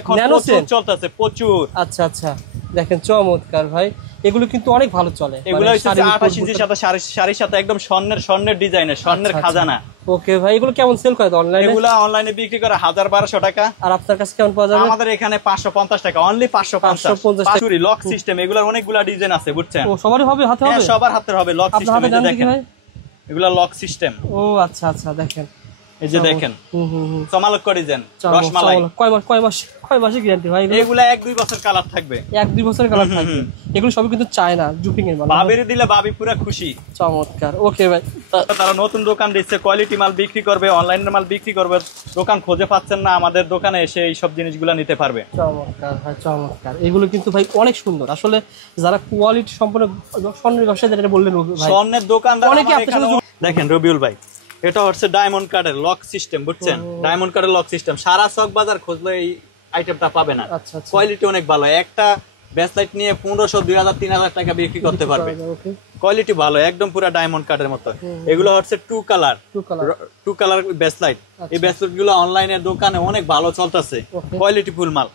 এখন প্রচুর চলতেছে প্রচুর। আচ্ছা আচ্ছা, দেখেন চমৎকার ভাই, এগুলো কিন্তু অনেক ভালো চলে। এগুলো হচ্ছে 28 ইঞ্চির সাথে শাড়ির সাথে একদম স্বর্ণের ডিজাইনের, স্বর্ণের খাজানা। ওকে ভাই, এগুলো কেমন সেল করে অনলাইনে? এগুলো অনলাইনে বিক্রি করে 1000-1200 টাকা। আর আপনার কাছে কেমন পাওয়া যাবে? আমাদের এখানে 550 টাকা, অনলি 550 চুরি লক সিস্টেম। এগুলোর অনেকগুলা ডিজাইন আছে বুঝছেন। ও সবারই হবে, হাতে হবে? হ্যাঁ সবার হাতে হবে লক সিস্টেম। এই যে দেখেন এগুলা লক সিস্টেম। ও আচ্ছা আচ্ছা, দেখেন এই যে দেখেন চমৎকার করে ডিজাইন রসমালাই। কয় মাসে গ্যারান্টি ভাই? এগুলা 1-2 বছর কালার থাকবে। 1-2 বছর কালার থাকবে। এগুলো সবই কিন্তু চায়না জুপিং এর মাল। ভাবিরে দিলে ভাবি পুরো খুশি। চমৎকার। ওকে ভাই, তারা নতুন দোকান দিচ্ছে, কোয়ালিটি মাল বিক্রি করবে, অনলাইনের মাল বিক্রি করবে। দোকান খুঁজে পাচ্ছেন না, আমাদের দোকানে এসে এই সব জিনিসগুলো নিতে পারবে। চমৎকার ভাই চমৎকার। এগুলো কিন্তু ভাই অনেক সুন্দর। আসলে যারা কোয়ালিটি সম্পন্ন স্বর্ণের ব্যবসা, যেটা বললেন ভাই, স্বর্ণের দোকানদার অনেকে দেখেন রবিউল ভাই, এটা হচ্ছে ডায়মন্ড কার্ডের লক সিস্টেম বুঝছেন। ডায়মন্ড কার্ডের লক সিস্টেম সারা চক বাজার খুঁজলে এই আইটেমটা পাবে না। কোয়ালিটি অনেক ভালো। একটা ব্রেসলেট নিয়ে 1500, 2000, 3000 টাকা বিক্রি করতে পারবে। কোয়ালিটি ভালো, একদম পুরো ডায়মন্ড কার্ডের মতো। এগুলো হচ্ছে টু কালার ব্রেসলেট। এই ব্রেসলেট গুলো অনলাইনে দোকানে অনেক ভালো চলতেছে, কোয়ালিটি ফুল মাল।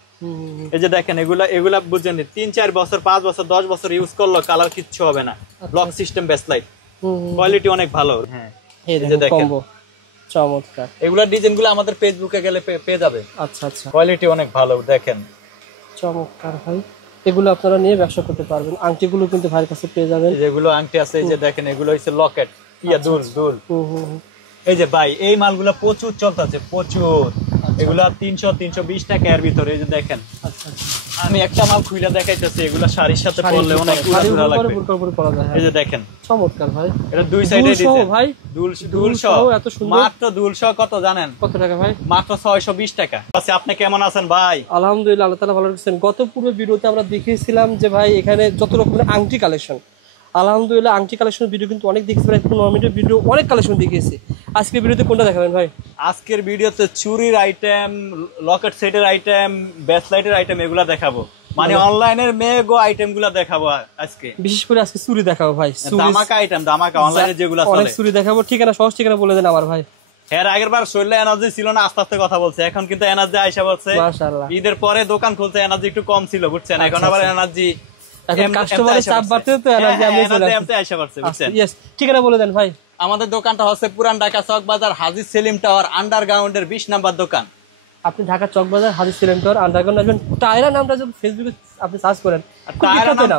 এই যে দেখেন এগুলা বুঝছেন 3-4 বছর, 5 বছর, 10 বছর ইউজ করলো কালার কিচ্ছু হবে না। লক সিস্টেম ব্রেসলেট, কোয়ালিটি অনেক ভালো। হ্যাঁ চমৎকার। এগুলা ডিজাইন গুলো আমাদের ফেসবুকে গেলে পেয়ে যাবে। আচ্ছা আচ্ছা, কোয়ালিটি অনেক ভালো দেখেন। চমৎকার ভাই, এগুলো আপনারা নিয়ে ব্যবসা করতে পারবেন। আংটিগুলো কিন্তু ভাইয়ের কাছে পেয়ে যাবেন। যেগুলো আংটি আছে এই যে দেখেন, এগুলো হচ্ছে লকেট, দুল। এই যে ভাই এই মালগুলো প্রচুর চলতেছে প্রচুর। এগুলা 300-320 টাকা এর ভিতরে। এই যে দেখেন আমি একটা মাল খুলে দেখাইতেছি, এগুলা শাড়ির সাথে পরলে অনেক উড়া লাগবে। এই যে দেখেন চমৎকার ভাই, এটা দুই সাইডে দিয়েছে ভাই। দুল সহ এত সুন্দর। মাত্র দুল সহ কত জানেন? কত টাকা ভাই? মাত্র 620 টাকা। আচ্ছা আপনি কেমন আছেন ভাই? আলহামদুলিল্লাহ, আল্লাহ তাআলা ভালো রাখছেন। গত পূর্বে ভিডিওতে আমরা দেখিয়েছিলাম যে ভাই এখানে যত রকমের আংটি কালেকশন, আলহামদুলিল্লাহ আংটি কালেকশনের ভিডিও কিন্তু অনেক দেখেছি, প্রায় 15 মিনিটের ভিডিও, অনেক কালেকশন দেখিয়েছি। আজকের ভিডিওতে কোনটা দেখাবেন ভাই? আজকের ভিডিওতে চুরির আইটেম, লকেট সেটের আইটেম, ব্রেসলেটের আইটেম এগুলা দেখাবো। মানে অনলাইনের মেগো আইটেম গুলা দেখাবো আজকে। বিশেষ করে আজকে চুরি দেখাবো ভাই, ধামাকা আইটেম, ধামাকা অনলাইনে যেগুলা চলে অনেক চুরি দেখাবো। ঠিকানা, সহজ ঠিকানা বলে দেন আমার ভাই। এর আগের বার শরীরে এনার্জি ছিল না, আস্তে আস্তে কথা বলছে। এখন কিন্তু এনার্জি আইসা বলছে। মাশাআল্লাহ, ঈদের পরে দোকান খুলতে এনার্জি একটু কম ছিল বুঝছেন। এখন আবার এনার্জি, এখন কাস্টমারের চাপ বাড়তে তো এনার্জি আইসা পড়ছে বুঝছেন। ইয়েস, ঠিকানা বলে দেন ভাই। আমাদের দোকানটা হচ্ছে পুরান ঢাকা চক বাজার হাজী সেলিম টাওয়ার আন্ডারগ্রাউন্ডের 20 নাম্বার দোকান। আপনি ঢাকা চক বাজার হাজী সেলিম টাওয়ার আন্ডারগ্রাউন্ড আসবেন। টায়রা নামটা যদি ফেসবুকে আপনি সার্চ করেন,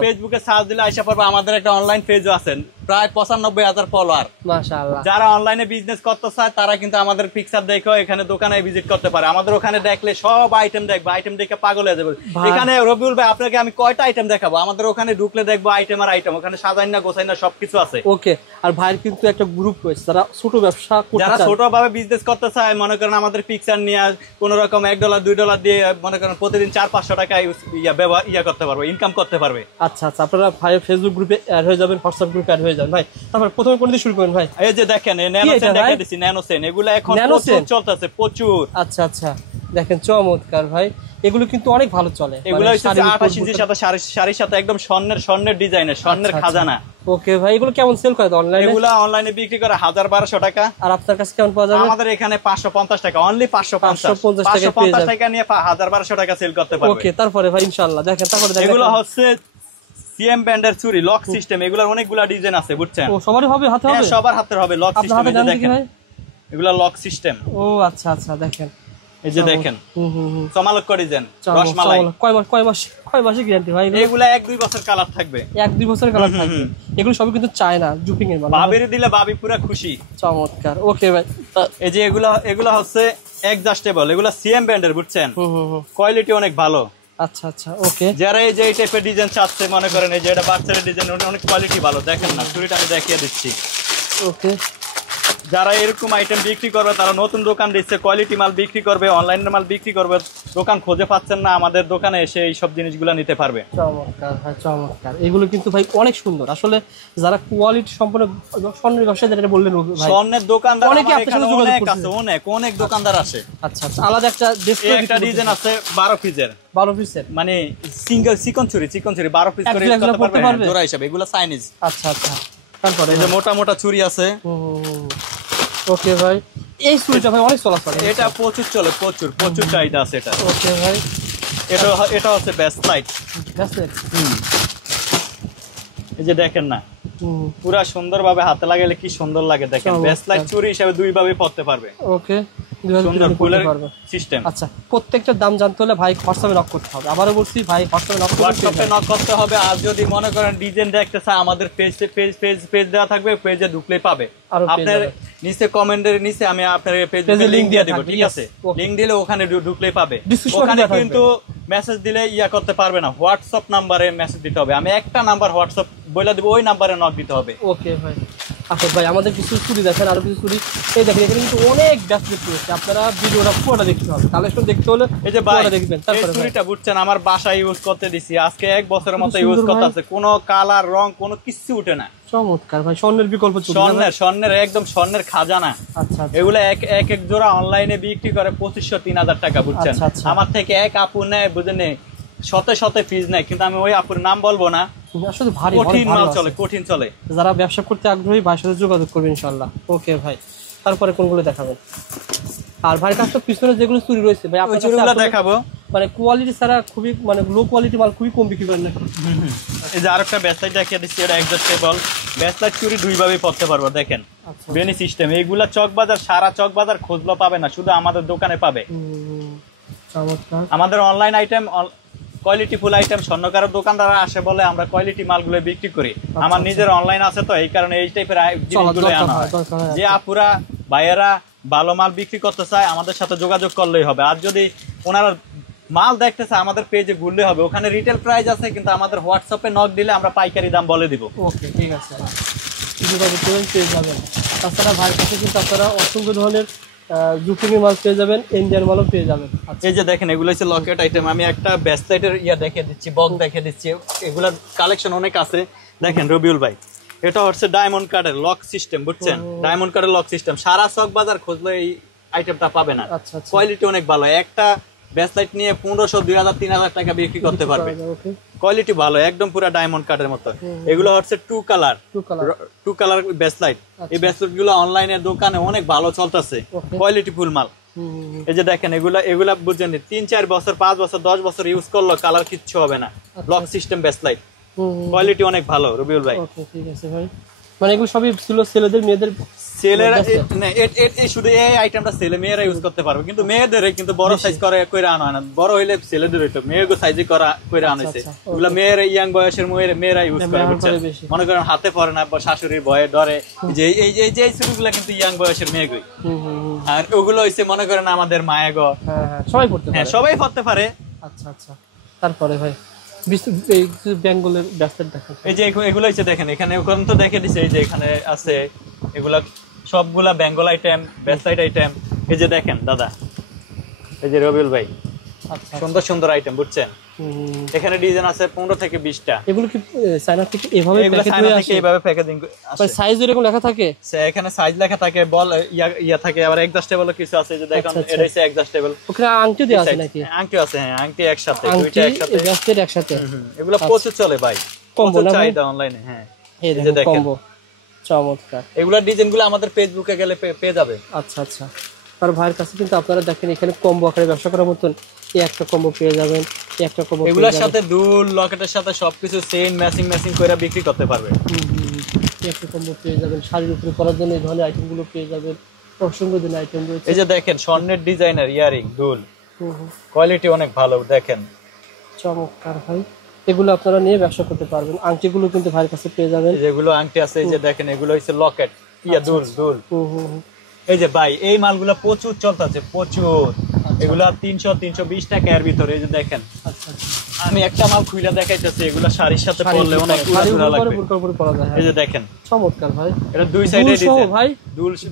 ফেসবুকে সার্চ দিলে আইসা পড়বে। আমাদের একটা অনলাইন পেজও আছে, প্রায় 95,000 ফলোয়ার। মাশাআল্লাহ, যারা অনলাইনে বিজনেস করতে চায় তারা কিন্তু আমাদের পিকচার দেখে এখানে দোকানে ভিজিট করতে পারে। আমাদের ওখানে দেখলে সব আইটেম দেখবে, আইটেম দেখে পাগল হয়ে যাবে। এখানে রবিউল ভাই আপনাকে আমি কয়টা আইটেম দেখাবো? আমাদের ওখানে ঢুকলে দেখবো আইটেম আর আইটেম, ওখানে সাজাই না গোছাই না সবকিছু আছে। ওকে, আর ভাইয়ের কিন্তু একটা গ্রুপ রয়েছে যারা ছোট ব্যবসা করতে চায়, যারা ছোট ভাবে বিজনেস করতে চায়, মনে করেন আমাদের পিকচার নিয়ে কোন রকম $1-2 দিয়ে মনে করেন প্রতিদিন 400-500 টাকা ইয়া করতে পারবে, ইনকাম করতে পারবে। আচ্ছা আচ্ছা, আপনারা ভাইয়ের ফেসবুক গ্রুপে অ্যাড হয়ে যাবেন, হোয়াটসঅ্যাপ গ্রুপে অ্যাড হয়ে যাবেন ভাই। তারপর প্রথমে কোন দিয়ে শুরু করেন ভাই? এই যে দেখেন ন্যানোসেন দেখা দিছি, ন্যানোসেন এগুলো এখন প্রচুর চলতেছে প্রচুর। আচ্ছা আচ্ছা, দেখেন চমৎকার ভাই, এগুলো কিন্তু অনেক ভালো চলে। এগুলো হচ্ছে 28 ইঞ্চির সাথে শাড়ির সাথে একদম স্বর্ণের ডিজাইনের, স্বর্ণের খাজানা। ওকে ভাই, এগুলো কেমন সেল করে অনলাইনে? এগুলো অনলাইনে বিক্রি করে 1000-1200 টাকা। আর আপনার কাছে কেমন পাওয়া যাবে? আমাদের এখানে 550 টাকা, অনলি 550 টাকা নিয়ে 1000-1200 টাকা সেল করতে পারবে। ওকে, তারপরে ভাই ইনশাআল্লাহ দেখেন। তারপরে এগুলো হচ্ছে সিএম ব্যান্ডের চুরি লক সিস্টেম। এগুলোর অনেকগুলা ডিজাইন আছে বুঝছেন। ও সবারই হবে, হাতে হবে? হ্যাঁ সবার হাতে হবে লক সিস্টেম। এই যে দেখেন এগুলা লক সিস্টেম। ও আচ্ছা আচ্ছা, দেখেন এই যে দেখেন চমৎকার ডিজাইন রসমালাই। কয় মাসে গ্যারান্টি ভাই? এগুলা 1-2 বছর কালার থাকবে। 1-2 বছর কালার থাকবে। এগুলো সবই কিন্তু চায়না জুপিং এর মাল। ভাবিরে দিলে ভাবি পুরো খুশি। চমৎকার। ওকে ভাই, এই যে এগুলা হচ্ছে অ্যাডজাস্টেবল, এগুলা সিএম ব্যান্ডের বুঝছেন। কোয়ালিটি অনেক ভালো। আচ্ছা আচ্ছা, ওকে। যারা এই যে এই টাইপের ডিজাইন চাচ্ছে, মনে করেন এই যে এটা বাচ্চাদের ডিজাইন, অনেক কোয়ালিটি ভালো। দেখেন না চুরিটা আমি দেখিয়ে দিচ্ছি। ওকে, যারা এরকম আইটেম বিক্রি করবে তারা নতুন দোকান দিচ্ছে, কোয়ালিটি মাল বিক্রি করবে, অনলাইনের মাল বিক্রি করবে। দোকান খুঁজে পাচ্ছেন না, আমাদের দোকানে এসে এই সব জিনিসগুলো নিতে পারবে। চমৎকার ভাই চমৎকার। এগুলো কিন্তু ভাই অনেক সুন্দর। আসলে যারা কোয়ালিটি সম্পন্ন স্বর্ণের ব্যবসা, যেটা বললেন ভাই, স্বর্ণের দোকানদার অনেকে আপনার সাথে যোগাযোগ করছে। অনেক দোকানদার আছে। আচ্ছা আচ্ছা, আলাদা একটা ডিজাইন আছে 12 পিসের। 12 পিসের মানে সিঙ্গেল চিকন চুরি 12 পিস করে করতে পারবে জোড়া হিসাবে। এগুলো চাইনিজ। আচ্ছা আচ্ছা, তারপরে এই যে মোটা মোটা চুরি আছে। ওকে ভাই, এই চুরিটা ভাই অনেক চলাচল, এটা প্রচুর চলে, প্রচুর প্রচুর চাহিদা আছে এটা। ওকে ভাই, এটা হচ্ছে বেস্ট লাইট। এই যে দেখেন না, পুরা সুন্দর ভাবে হাতে লাগাইলে কি সুন্দর লাগে দেখেন। বেস্ট লাইট চুরি হিসেবে দুই ভাবে পড়তে পারবে। ওকে, সুন্দর ফুলের সিস্টেম। আচ্ছা, প্রত্যেকটার দাম জানতে হলে ভাই হোয়াটসঅ্যাপে নক করতে হবে। আবারও বলছি ভাই হোয়াটসঅ্যাপে নক করতে হবে। আর যদি মনে করেন ডিজাইন দেখতে চায়, আমাদের পেজ দেওয়া থাকবে, পেজে ঢুকলেই পাবে। আপনার নিচে কমেন্টের নিচে আমি আপনার পেজে লিংক দিয়ে দেব, ঠিক আছে? লিংক দিলে ওখানে ঢুকলেই পাবে। ওখানে কিন্তু মেসেজ দিলে ইয়া করতে পারবে না, হোয়াটসঅ্যাপ নাম্বারে মেসেজ দিতে হবে। আমি একটা নাম্বার হোয়াটসঅ্যাপ বলে দেব, ওই নাম্বারে নক দিতে হবে। ওকে ভাই। আচ্ছা ভাই, আমাদের কিছু চুরি দেখেন, আরো কিছু চুরি এই দেখেন, এখানে কিন্তু অনেক ব্যাসলেট রয়েছে। আপনারা ভিডিওটা পুরোটা দেখতে হবে, কালেকশন দেখতে হলে এই যে ভাই দেখবেন। এই চুরিটা বুঝছেন, আমার বাসায় ইউজ করতে দিছি, আজকে 1 বছরের মতো ইউজ করতে আছে, কোনো কালার রং কোনো কিছু উঠে না। চমৎকার ভাই, স্বর্ণের বিকল্প চুরি, স্বর্ণের একদম স্বর্ণের খাজানা। আচ্ছা, এগুলো এক জোড়া অনলাইনে বিক্রি করে 2500-3000 টাকা, বুঝছেন? আমার থেকে এক আপু নেয়, বুঝেন, শতে পিস নেয়, কিন্তু আমি ওই আপুর নাম বলবো না। আসলে ভারী কঠিন মাল চলে, কঠিন চলে। যারা ব্যবসা করতে আগ্রহী ভাইয়ের সাথে যোগাযোগ করবেন ইনশাআল্লাহ। ওকে ভাই, তারপরে কোনগুলো দেখাবেন? আর ভাইয়ের কাছে পিছনে যেগুলো চুরি রয়েছে ভাই, আপনার চুরিগুলো দেখাবো। মানে কোয়ালিটি ছাড়া খুবই, মানে লো কোয়ালিটি মাল খুবই কম বিক্রি করেন নাকি? এই যে আরেকটা ব্যাসলাইট দেখিয়ে দিচ্ছি, এটা অ্যাডজাস্টেবল ব্যাসলাইট। চুরি দুই ভাবে পড়তে পারবো, দেখেন বেনি সিস্টেম। এইগুলা চকবাজার, সারা চকবাজার খুঁজলো পাবে না, শুধু আমাদের দোকানে পাবে। আমাদের online item, quality full item, স্বর্ণকারের দোকানদাররা আসে বলে আমরা কোয়ালিটি মালগুলো বিক্রি করি। আমার নিজের অনলাইন আছে, তো এই কারণে এই টাইপের জিনিসগুলো আনা হয়। যে আপুরা ভাইয়েরা ভালো মাল বিক্রি করতে চায়, আমাদের সাথে যোগাযোগ করলেই হবে। আর যদি ওনারা মাল দেখতে চায়, আমাদের পেজে ঘুরলে হবে, ওখানে রিটেল প্রাইস আছে, কিন্তু আমাদের হোয়াটসঅ্যাপে নক দিলে আমরা পাইকারি দাম বলে দিব। ওকে, ঠিক আছে, পেয়ে যাবেন। তাছাড়া ভাইয়ের কাছে কিন্তু আপনারা অসংখ্য ধরনের জুকিনি মাল পেয়ে যাবেন, ইন্ডিয়ান মালও পেয়ে যাবেন। এই যে দেখেন, এগুলো হচ্ছে লকেট আইটেম। আমি একটা ব্যাসলাইটের দেখিয়ে দিচ্ছি, বক্স দেখিয়ে দিচ্ছি। এগুলার কালেকশন অনেক আছে। দেখেন রবিউল ভাই, এটা হচ্ছে ডায়মন্ড কার্ডের লক সিস্টেম, বুঝছেন? ডায়মন্ড কার্ডের লক সিস্টেম, সারা চক বাজার খুঁজলে এই আইটেমটা পাবে না। কোয়ালিটি অনেক ভালো। একটা ব্যাসলাইট নিয়ে 1500, 2000, 3000 টাকা বিক্রি করতে পারবে। কোয়ালিটি ভালো, একদম পুরো ডায়মন্ড কার্ডের মতো। এগুলো হচ্ছে টু কালার ব্যাসলাইট। এই ব্যাসলাইট গুলো অনলাইনে দোকানে অনেক ভালো চলতেছে, কোয়ালিটি ফুল মাল। এই যে দেখেন, এগুলা বুঝছেন, 3-4 বছর, 5 বছর, 10 বছর ইউজ করলো কালার কিচ্ছু হবে না। লক সিস্টেম ব্যাসলাইট, কোয়ালিটি অনেক ভালো রবিউল ভাই। ঠিক আছে ভাই, মানে এগুলো সবই ছিল ছেলেদের, মেয়েদের। ছেলেরা শুধু এই আইটেমটা ছেলে মেয়েরা ইউজ করতে পারবে, কিন্তু মেয়েদের কিন্তু বড় সাইজ করে আনা হয় না। বড় হইলে ছেলেদের হইতো, মেয়ের সাইজে করে আনাইছে। এগুলো মেয়েরা, ইয়াং বয়সের মেয়েরা ইউজ করে, বুঝছেন? মনে করেন হাতে পরে না, শাশুড়ির ভয়ে ডরে, যে এই ছবিগুলা কিন্তু ইয়াং বয়সের মেয়েগুই। আর ওগুলো হইছে মনে করেন আমাদের মায়াগো, সবাই পড়তে পারে। আচ্ছা, তারপরে ভাই বেঙ্গলের ব্যাসলেট দেখেন। এই যে এগুলো হচ্ছে দেখেন, এখানে ওখানে তো দেখে দিছে, এই যে এখানে আছে, এগুলা সবগুলা বেঙ্গল আইটেম, ব্যাসলাইট আইটেম। এই যে দেখেন দাদা, এই যে রবিউল ভাই, সুন্দর সুন্দর আইটেম, বুঝছেন? এখানে ডিজাইন আছে 15 থেকে 20টা। এগুলো কি চায়না থেকে এইভাবে প্যাকেজিং আছে? সাইজ এরকম লেখা থাকে? এখানে সাইজ লেখা থাকে, বল ইয়া থাকে, আবার অ্যাডজাস্টেবল কিছু আছে। যে দেখেন, এটা হচ্ছে অ্যাডজাস্টেবল। ওখানে আংটি দেওয়া আছে নাকি? আংটি আছে, হ্যাঁ, আংটি একসাথে, দুইটা একসাথে, ব্যাসলেট একসাথে। এগুলো প্রচুর চলে ভাই, কম্বো চাহিদা অনলাইনে। হ্যাঁ, এই যে দেখেন কম্বো, চমৎকার। এগুলা ডিজাইনগুলো আমাদের ফেসবুকে গেলে পেয়ে যাবে। আচ্ছা, আর ভাইয়ের কাছে কিন্তু আপনারা দেখেন, এখানে কম্বো আকারে ব্যবসা করার মতন এই একটা কম্বো পেয়ে যাবেন, এই একটা কম্বো। এগুলোর সাথে দুল, লকেটের সাথে সবকিছু চেইন ম্যাচিং করে বিক্রি করতে পারবে। এই একটা কম্বো পেয়ে যাবেন, শাড়ির উপরে পরার জন্য এই ধরনের আইটেমগুলো পেয়ে যাবেন। অসংখ্য দিন আইটেম রয়েছে। এই যে দেখেন, স্বর্ণের ডিজাইনার ইয়ারিং, দুল, কোয়ালিটি অনেক ভালো, দেখেন চমৎকার ভাই। এগুলো আপনারা নিয়ে ব্যবসা করতে পারবেন। আংটিগুলো কিন্তু ভাইয়ের কাছে পেয়ে যাবেন। যেগুলো আংটি আছে, এই যে দেখেন, এগুলো হচ্ছে লকেট, দুল। এই যে ভাই, এই মালগুলো প্রচুর চলতেছে, প্রচুর। এগুলা 300-320 টাকা এর ভিতরে। এই যে দেখেন, আমি একটা মাল খুলে দেখাইতেছি, এগুলা শাড়ির সাথে পরলে অনেক উড়া লাগবে। এই যে দেখেন, চমৎকার ভাই। এটা দুই সাইডে দিয়েছে ভাই,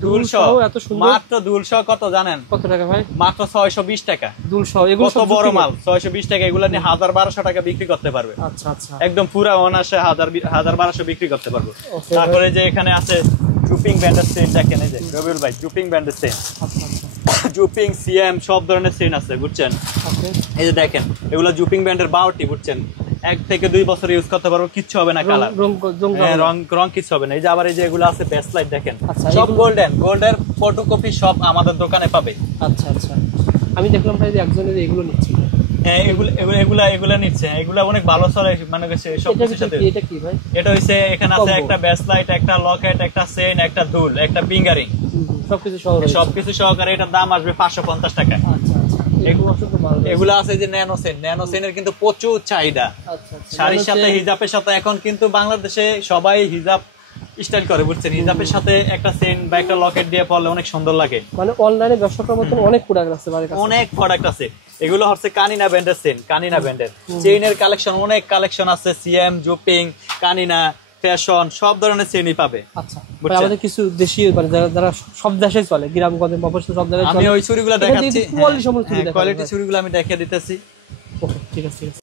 দুল সহ এত সুন্দর। মাত্র দুল সহ কত জানেন? কত টাকা ভাই? মাত্র 620 টাকা দুল সহ। এগুলো কত বড় মাল, 620 টাকা। এগুলা নিয়ে 1000-1200 টাকা বিক্রি করতে পারবে। আচ্ছা, একদম পুরা অনায়াসে 1000-1200 বিক্রি করতে পারবে। তারপরে যে এখানে আছে জুপিং ব্যান্ডের চেইন, দেখেন এই যে রবিউল ভাই, জুপিং ব্যান্ডের চেইন, জুপিং, সিএম, সব ধরনের চেইন আছে, বুঝছেন? এই যে দেখেন, এগুলো জুপিং ব্যান্ডের 12টি, বুঝছেন? 1 থেকে 2 বছর ইউজ করতে পারবো, কিচ্ছু হবে না কালার, রং কিচ্ছু হবে না। এই যে আবার এই যে এগুলো আছে বেস্ট লাইট দেখেন, সব গোল্ডের ফটোকপি সব আমাদের দোকানে পাবে। আচ্ছা আচ্ছা, আমি দেখলাম ভাই যে একজনের এগুলো নিচ্ছে। হ্যাঁ এগুলা নিচ্ছে, এগুলা অনেক ভালো চলে মানে সব কিছুর সাথে। এটা কি ভাই? এটা হইছে এখানে আছে একটা বেস্ট লাইট, একটা লকেট, একটা চেইন, একটা দুল, একটা ফিঙ্গারিং, সবকিছু সহকারে। এটার দাম আসবে 550 টাকা। আচ্ছা আচ্ছা, এগুলো আছে যে ন্যানো চেইনের কিন্তু প্রচুর চাহিদা। শাড়ির সাথে হিজাবের সাথে এখন কিন্তু বাংলাদেশে সবাই হিজাব স্টাইল করে, বুঝছেন? হিজাবের সাথে একটা চেইন বা একটা লকেট দিয়ে পরলে অনেক সুন্দর লাগে। মানে অনলাইনে ব্যবসা করার মতো অনেক প্রোডাক্ট আছে, অনেক প্রোডাক্ট আছে। এগুলো হচ্ছে কানিনা ব্র্যান্ডের চেইন, কানিনা ব্র্যান্ডের চেইনের কালেকশন, অনেক কালেকশন আছে। সিএম, জুপিং, কানিনা, ফ্যাশন, সব ধরনের চেইনই পাবে। আচ্ছা, আমাদের কিছু দেশীয় মানে যারা সব দেশে চলে, গ্রামগঞ্জে, মফস্বল সব জায়গায় চলে। আমি ওই চুড়িগুলো দেখাচ্ছি, কোয়ালিটি কোয়ালিটি চুড়িগুলো আমি দেখিয়ে দিতেছি। ওকে, ঠিক আছে।